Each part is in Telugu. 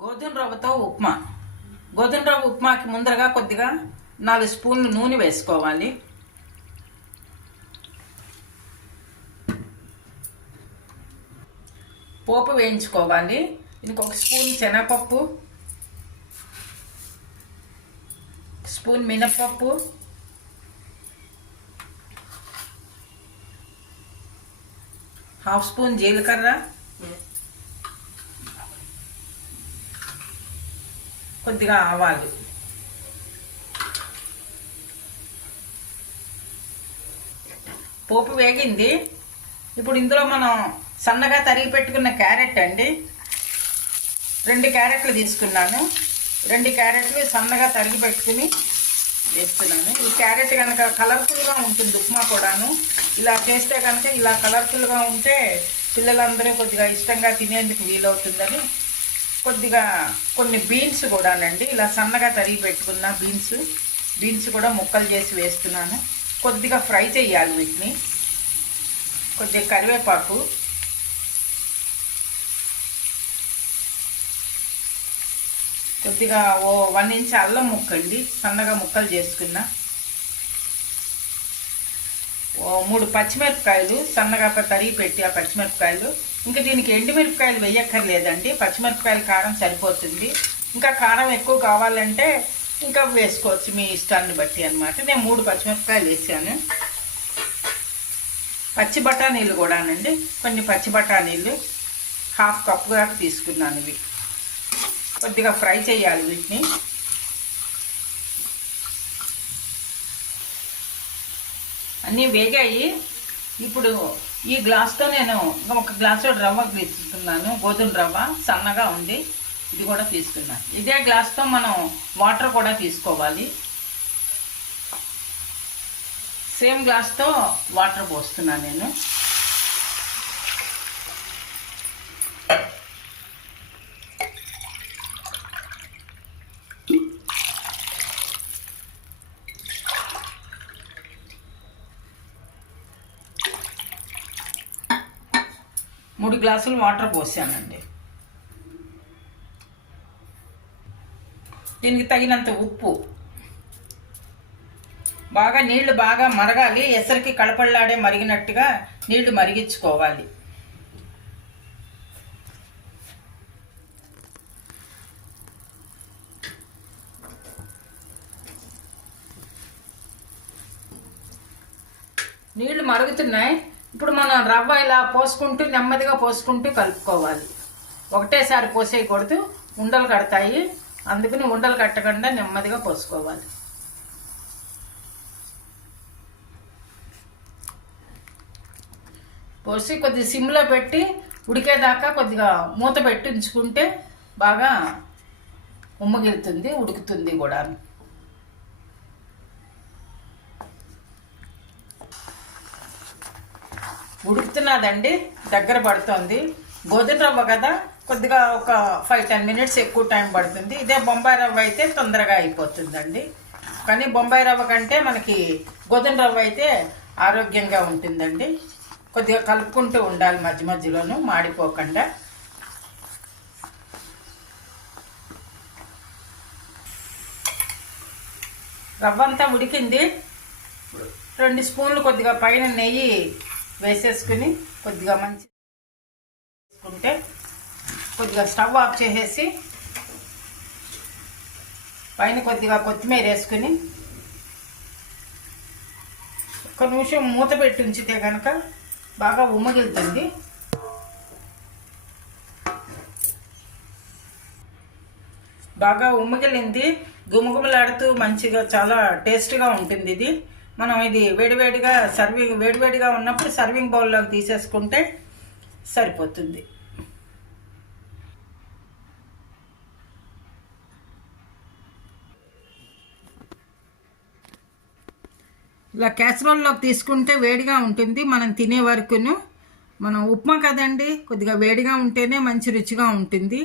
గోధుమ రవ్వతో ఉప్మా. గోధుమ రవ్వ ఉప్మాకి ముందరగా కొద్దిగా 4 స్పూన్లు నూనె వేసుకోవాలి. పోపు వేయించుకోవాలి. దీనికి 1 స్పూన్ శనగపప్పు, స్పూన్ మినపప్పు, హాఫ్ స్పూన్ జీలకర్ర, కొద్దిగా ఆవాలు, పోపు వేగింది. ఇప్పుడు ఇందులో మనం సన్నగా తరిగి పెట్టుకున్న క్యారెట్ అండి, 2 క్యారెట్లు తీసుకున్నాను. 2 క్యారెట్లు సన్నగా తరిగి పెట్టుకుని వేస్తున్నాను. ఈ క్యారెట్ కనుక కలర్ఫుల్గా ఉంటుంది ఉప్మా కూడాను. ఇలా చేస్తే కనుక ఇలా కలర్ఫుల్గా ఉంటే పిల్లలందరూ కొద్దిగా ఇష్టంగా తినేందుకు వీలవుతుందని కొద్దిగా కొన్ని బీన్స్ కూడానండి ఇలా సన్నగా తరిగి పెట్టుకున్న బీన్స్ కూడా ముక్కలు చేసి వేస్తున్నాను. కొద్దిగా ఫ్రై చేయాలి వీటిని. కొద్దిగా కరివేపాకు, కొద్దిగా 1 ఇంచ్ అల్లం ముక్కండి సన్నగా ముక్కలు చేసుకున్న, 3 పచ్చిమిరపకాయలు సన్నగా తరిగి పెట్టి ఆ పచ్చిమిరపకాయలు. ఇంకా దీనికి ఎండుమిరపకాయలు వేయక్కర్లేదండి, పచ్చిమిరపకాయల కారం సరిపోతుంది. ఇంకా కారం ఎక్కువ కావాలంటే ఇంకా వేసుకోవచ్చు మీ ఇష్టాన్ని బట్టి అన్నమాట. నేను 3 పచ్చిమిరపకాయలు వేసాను. పచ్చి బఠానీలు కూడానండి, కొన్ని పచ్చి బఠానీలు 1/2 కప్పు దాకా తీసుకున్నాను. ఇవి కొద్దిగా ఫ్రై చేయాలి వీటిని. అన్నీ వేగాయి. ఇప్పుడు ఈ గ్లాస్తో నేను 1 గ్లాసు రవ్వ తీసుకున్నాను, గోధుమ రవ్వ సన్నగా ఉంది, ఇది కూడా తీసుకున్నాను. ఇదే గ్లాస్తో మనం వాటర్ కూడా తీసుకోవాలి. సేమ్ గ్లాస్తో వాటర్ పోస్తున్నాను నేను. మూడు గ్లాసులు వాటర్ పోసానండి. దీనికి తగినంత ఉప్పు, బాగా నీళ్లు బాగా మరగాలి. ఎసరికి కడపళ్ళాడే మరిగినట్టుగా నీళ్లు మరిగించుకోవాలి. నీళ్లు మరుగుతున్నాయి. ఇప్పుడు మనం రవ్వ ఇలా పోసుకుంటూ నెమ్మదిగా పోసుకుంటూ కలుపుకోవాలి. ఒకటేసారి పోసేయకూడదు, ఉండలు కడతాయి. అందుకని ఉండలు కట్టకుండా నెమ్మదిగా పోసుకోవాలి. పోసి కొద్దిగా సిమ్లో పెట్టి ఉడికేదాకా కొద్దిగా మూత పెట్టి ఉంచుకుంటే బాగా ఉమ్మగిలుతుంది, ఉడుకుతుంది కూడా. ఉడుకుతున్నదండి, దగ్గర పడుతుంది. గోధుమ రవ్వ కదా, కొద్దిగా ఒక 5-10 మినిట్స్ ఎక్కువ టైం పడుతుంది. ఇదే బొంబాయి రవ్వ అయితే తొందరగా అయిపోతుందండి. కానీ బొంబాయి రవ్వ కంటే మనకి గోధుమ రవ్వ అయితే ఆరోగ్యంగా ఉంటుందండి. కొద్దిగా కలుపుకుంటూ ఉండాలి మధ్య మధ్యలోనూ, మాడిపోకుండా. రవ్వ అంతా ఉడికింది. 2 స్పూన్లు కొద్దిగా పైన నెయ్యి వేసేసుకుని కొద్దిగా మంచి వేసుకుంటే కొద్దిగా స్టవ్ ఆఫ్ చేసేసి పైన కొద్దిగా కొత్తిమీర వేసుకుని 1 నిమిషం మూత పెట్టి ఉంచితే కనుక బాగా ఉమ్మగిలుతుంది. బాగా ఉమ్మగిలింది, గుమగుమలాడుతూ మంచిగా చాలా టేస్ట్గా ఉంటుంది ఇది. మనం ఇది వేడివేడిగా వేడివేడిగా ఉన్నప్పుడు సర్వింగ్ బౌల్లోకి తీసేసుకుంటే సరిపోతుంది. ఇలా క్యాసరోల్లోకి తీసుకుంటే వేడిగా ఉంటుంది మనం తినే వరకును. మనం ఉప్మా కదండి, కొద్దిగా వేడిగా ఉంటేనే మంచి రుచిగా ఉంటుంది.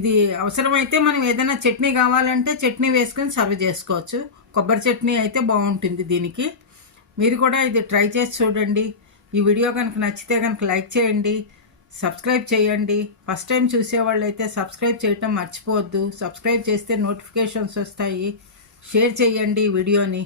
ఇది అవసరమైతే మనం ఏదైనా చట్నీ కావాలంటే చట్నీ వేసుకొని సర్వ్ చేసుకోవచ్చు. కొబ్బరి చట్నీ అయితే బాగుంటుంది దీనికి. మీరు కూడా ఇది ట్రై చేసి చూడండి. ఈ వీడియో కనుక నచ్చితే కనుక లైక్ చేయండి, సబ్స్క్రైబ్ చేయండి. ఫస్ట్ టైం చూసేవాళ్ళు అయితే సబ్స్క్రైబ్ చేయటం మర్చిపోవద్దు. సబ్స్క్రైబ్ చేస్తే నోటిఫికేషన్స్ వస్తాయి. షేర్ చేయండి వీడియోని.